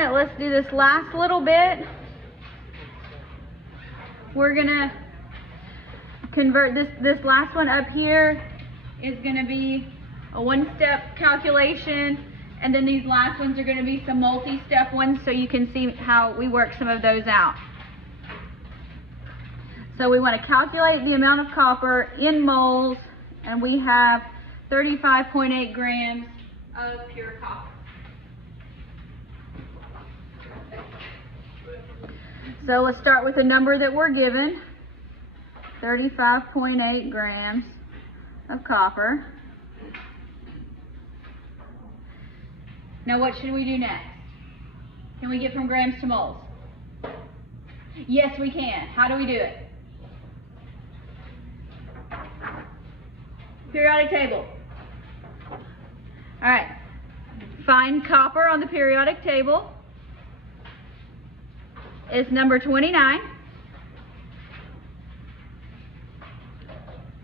right, let's do this last little bit. We're gonna convert this last one up here is gonna be a one-step calculation, and then these last ones are gonna be some multi-step ones so you can see how we work some of those out. So we want to calculate the amount of copper in moles, and we have 35.8 grams of pure copper. So let's start with the number that we're given, 35.8 grams of copper. Now what should we do next? Can we get from grams to moles? Yes, we can. How do we do it? Periodic table. All right. Find copper on the periodic table. It's number 29.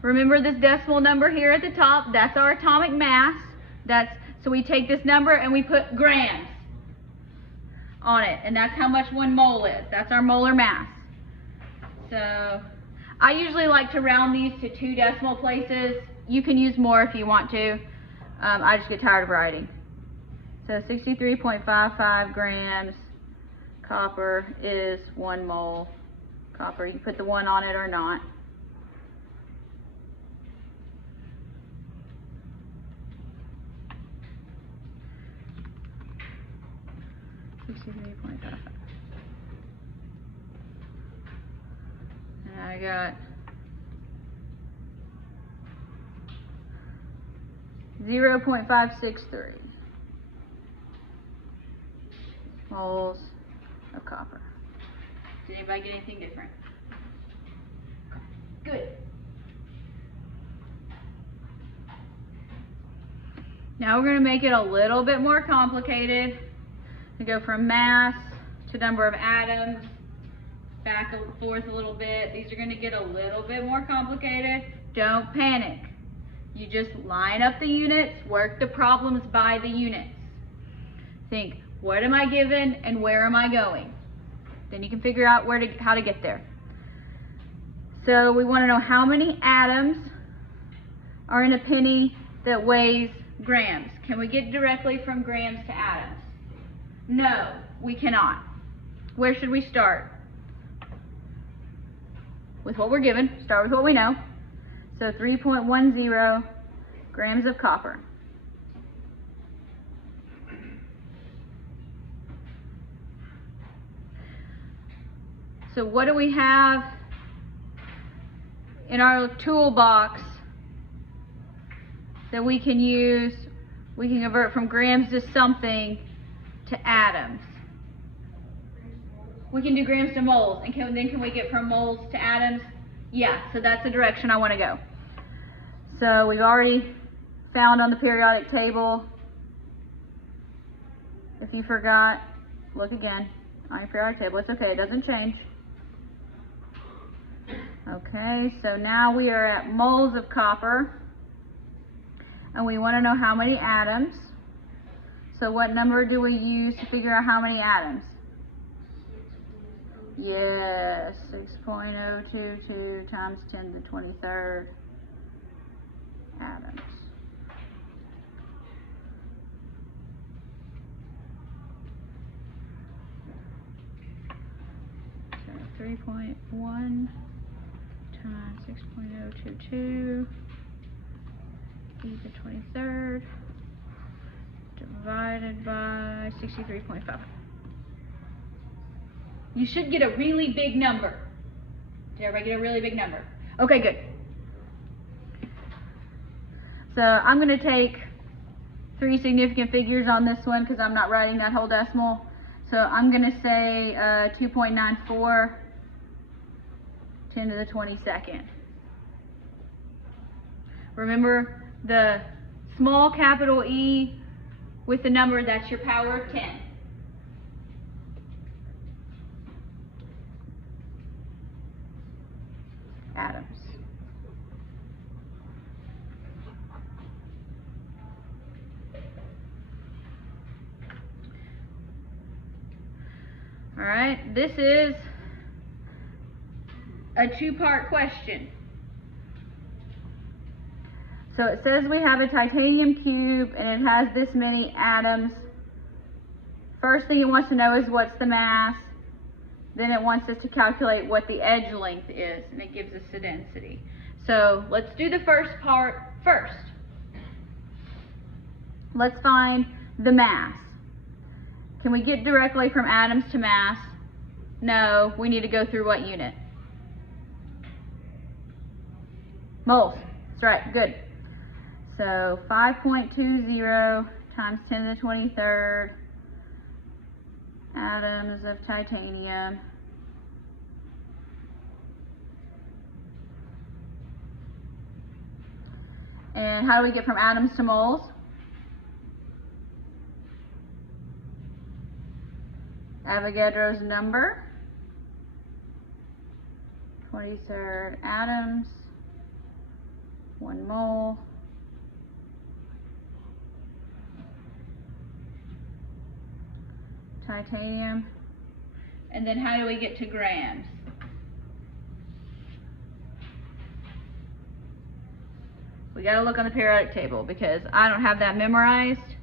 Remember this decimal number here at the top, that's our atomic mass. So we take this number and we put grams on it, and that's how much 1 mole is. That's our molar mass. So I usually like to round these to 2 decimal places. You can use more if you want to. I just get tired of writing. So 63.55 grams copper is 1 mole copper. You can put the 1 on it or not. And I got 0.563 moles of copper. Did anybody get anything different? Good. Now we're going to make it a little bit more complicated. We go from mass to number of atoms, back and forth a little bit. These are going to get a little bit more complicated. Don't panic. You just line up the units, work the problems by the units. Think, what am I given and where am I going? Then you can figure out how to get there. So we want to know how many atoms are in a penny that weighs grams. Can we get directly from grams to atoms? No, we cannot. Where should we start? With what we're given. Start with what we know. So 3.10 grams of copper. So what do we have in our toolbox that we can use? We can convert from grams to something to atoms. We can do grams to moles, and then can we get from moles to atoms? Yeah, so that's the direction I want to go. So we've already found on the periodic table. If you forgot, look again on your periodic table. It's okay, it doesn't change. Okay, so now we are at moles of copper, and we want to know how many atoms. So what number do we use to figure out how many atoms? Yes, 6.022 times 10 to the 23rd atoms. So 3.1 times 6.022 e to the 23rd divided by 63.5. You should get a really big number. Did everybody get a really big number? Okay, good. So I'm going to take 3 significant figures on this one because I'm not writing that whole decimal. So I'm going to say 2.94 10 to the 22nd. Remember the small capital E with the number, that's your power of 10. Atoms. All right, this is a two-part question. So it says we have a titanium cube and it has this many atoms. First thing it wants to know is what's the mass. Then it wants us to calculate what the edge length is, and it gives us the density. So let's do the first part first. Let's find the mass. Can we get directly from atoms to mass? No, we need to go through what unit? Moles. That's right, good. So 5.20 times 10 to the 23rd atoms of titanium. And how do we get from atoms to moles? Avogadro's number. 23rd atoms. 1 mole. Titanium. And then how do we get to grams? We gotta look on the periodic table because I don't have that memorized.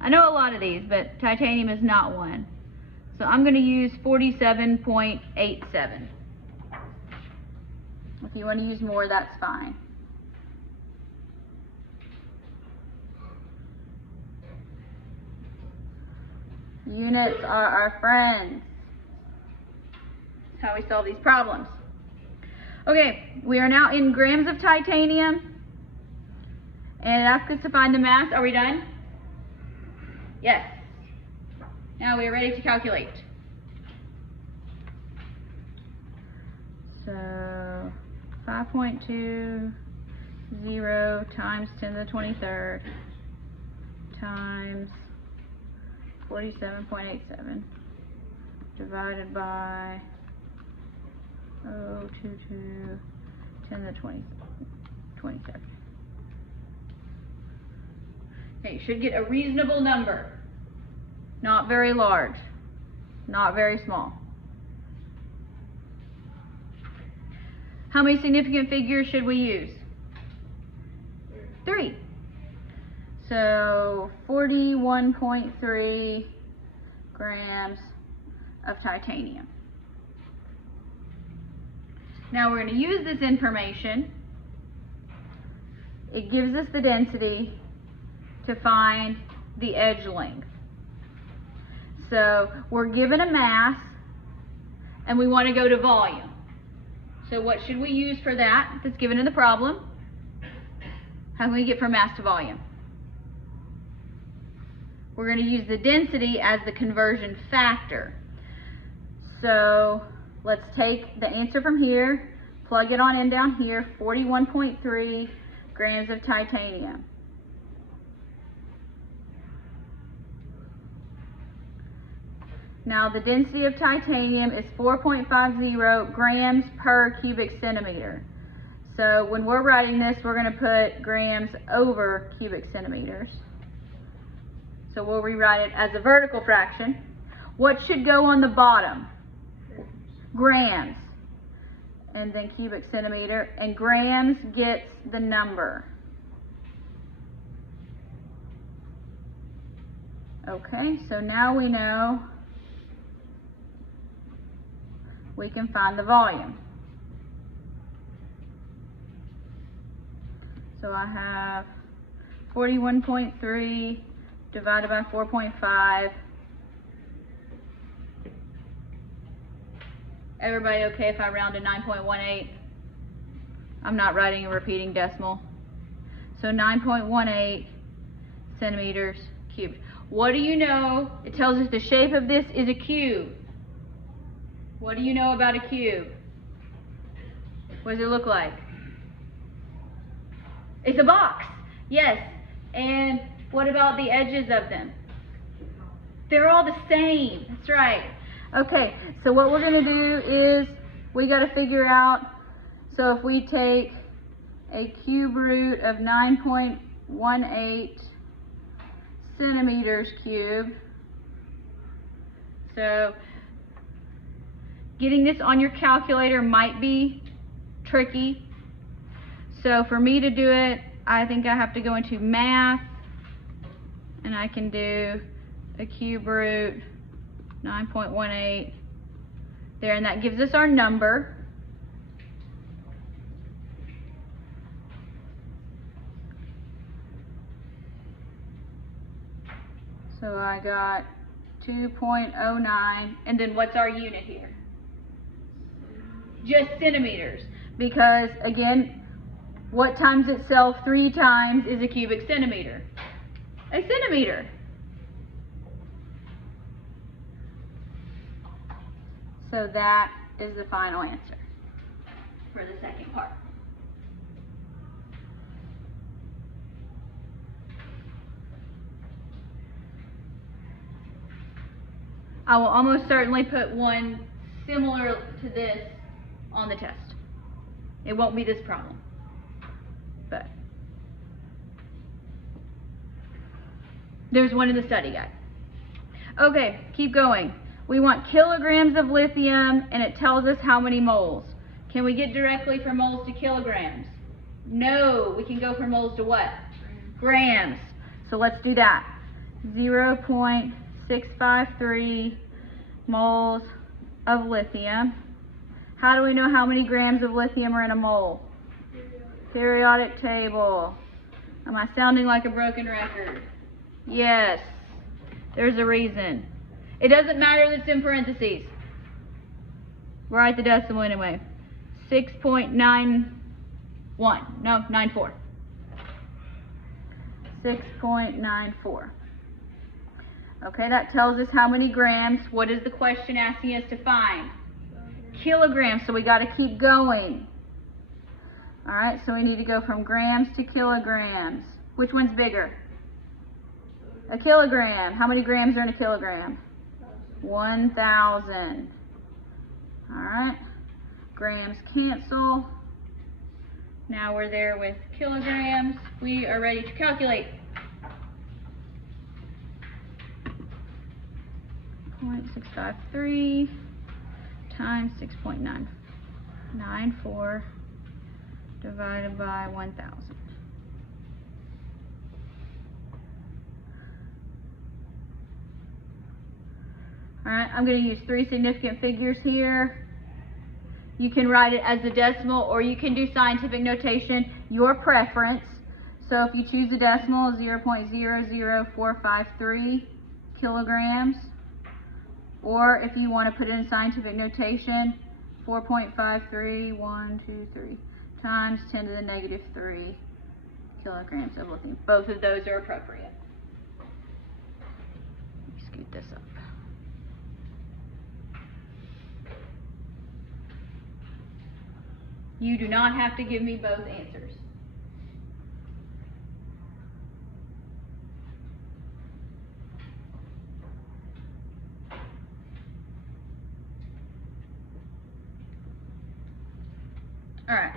I know a lot of these, but titanium is not one. So I'm gonna use 47.87. If you want to use more, that's fine. Units are our friends. That's how we solve these problems. Okay, we are now in grams of titanium. And it asks us to find the mass. Are we done? Yes. Now we are ready to calculate. So 5.20 times 10 to the 23rd times 47.87 divided by 0.22 10 to the 23rd. Okay, you should get a reasonable number. Not very large, not very small. How many significant figures should we use? 3. So 41.3 grams of titanium. Now we're going to use this information. It gives us the density to find the edge length. So we're given a mass and we want to go to volume. So what should we use for that that's given in the problem? How can we get from mass to volume? We're going to use the density as the conversion factor. So let's take the answer from here, plug it on in down here, 41.3 grams of titanium. Now the density of titanium is 4.50 grams per cubic centimeter. So when we're writing this, we're going to put grams over cubic centimeters. So we'll rewrite it as a vertical fraction. What should go on the bottom? Grams. And then cubic centimeter. And grams gets the number. Okay, so now we know we can find the volume. So I have 41.3 divided by 4.5. Everybody okay if I round to 9.18? I'm not writing a repeating decimal. So 9.18 centimeters cubed. What do you know? It tells us the shape of this is a cube. What do you know about a cube? What does it look like? It's a box. Yes. And what about the edges of them? They're all the same. That's right. Okay, so what we're going to do is we got to figure out, so if we take a cube root of 9.18 centimeters cubed, so Getting this on your calculator might be tricky. So for me to do it, I think I have to go into math, and I can do a cube root 9.18 there, and that gives us our number. So I got 2.09, and then what's our unit here? Just centimeters, because again, what times itself 3 times is a cubic centimeter? A centimeter. So that is the final answer for the second part. I will almost certainly put one similar to this on the test. It won't be this problem, but there's one in the study guide. Okay, keep going. We want kilograms of lithium, and it tells us how many moles. Can we get directly from moles to kilograms? No, we can go from moles to what? Grams. So let's do that. 0.653 moles of lithium. How do we know how many grams of lithium are in a mole? Periodic table. Am I sounding like a broken record? Yes. There's a reason. It doesn't matter that it's in parentheses. Write the decimal anyway. 6.91. No, 94. 6.94. Okay, that tells us how many grams. What is the question asking us to find? Kilograms, so we got to keep going. All right, so we need to go from grams to kilograms. Which one's bigger? A kilogram. How many grams are in a kilogram? 1,000. All right, grams cancel. Now we're there with kilograms. We are ready to calculate. 0.653 times 6.994 divided by 1,000. All right, I'm going to use 3 significant figures here. You can write it as a decimal, or you can do scientific notation, your preference. So if you choose the decimal, 0.00453 kilograms. Or if you want to put it in scientific notation, 4.53123 times 10 to the negative 3 kilograms of lithium. Both of those are appropriate. Let me scoot this up. You do not have to give me both answers. All right.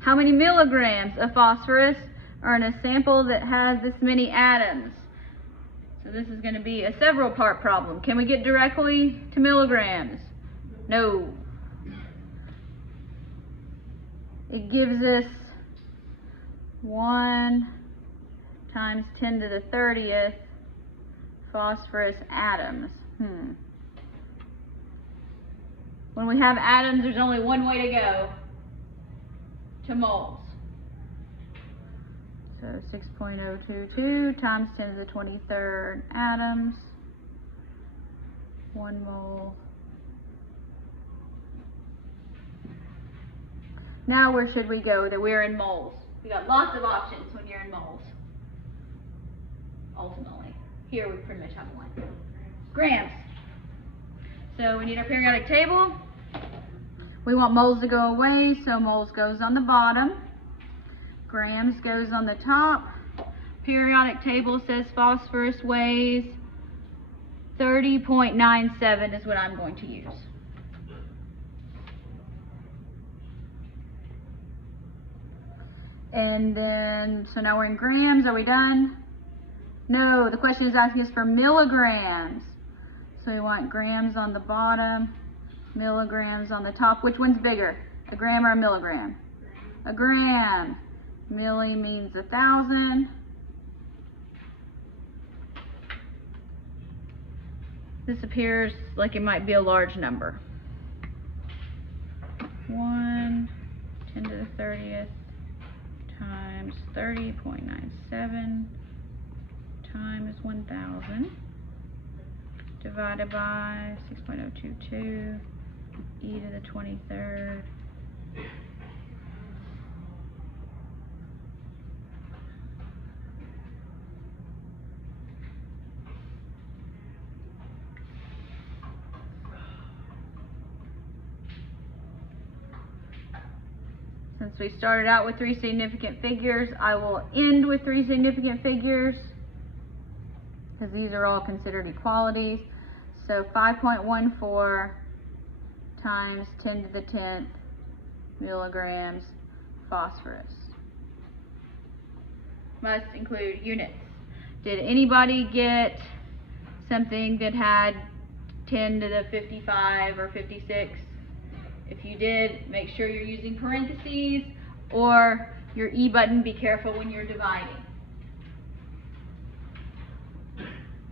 How many milligrams of phosphorus are in a sample that has this many atoms? So this is going to be a several part problem. Can we get directly to milligrams? No. It gives us 1 times 10 to the 30th phosphorus atoms. When we have atoms, there's only one way to go. To moles. So 6.022 times 10 to the 23rd atoms, 1 mole. Now where should we go that we're in moles? We got lots of options when you're in moles. Ultimately, here we pretty much have one. Grams. So we need our periodic table. We want moles to go away, so moles goes on the bottom. Grams goes on the top. Periodic table says phosphorus weighs 30.97 is what I'm going to use. And then, so now we're in grams. Are we done? No, the question is asking us for milligrams. So we want grams on the bottom. milligrams on the top. Which one's bigger, a gram or a milligram? A gram. Milli means 1,000. This appears like it might be a large number. 1 10 to the 30th times 30.97 times 1,000 divided by 6.022 e to the 23rd. Since we started out with 3 significant figures, I will end with 3 significant figures because these are all considered equalities. So 5.14 times 10 to the 10th milligrams phosphorus. Must include units. Did anybody get something that had 10 to the 55 or 56? If you did, make sure you're using parentheses or your E button. Be careful when you're dividing.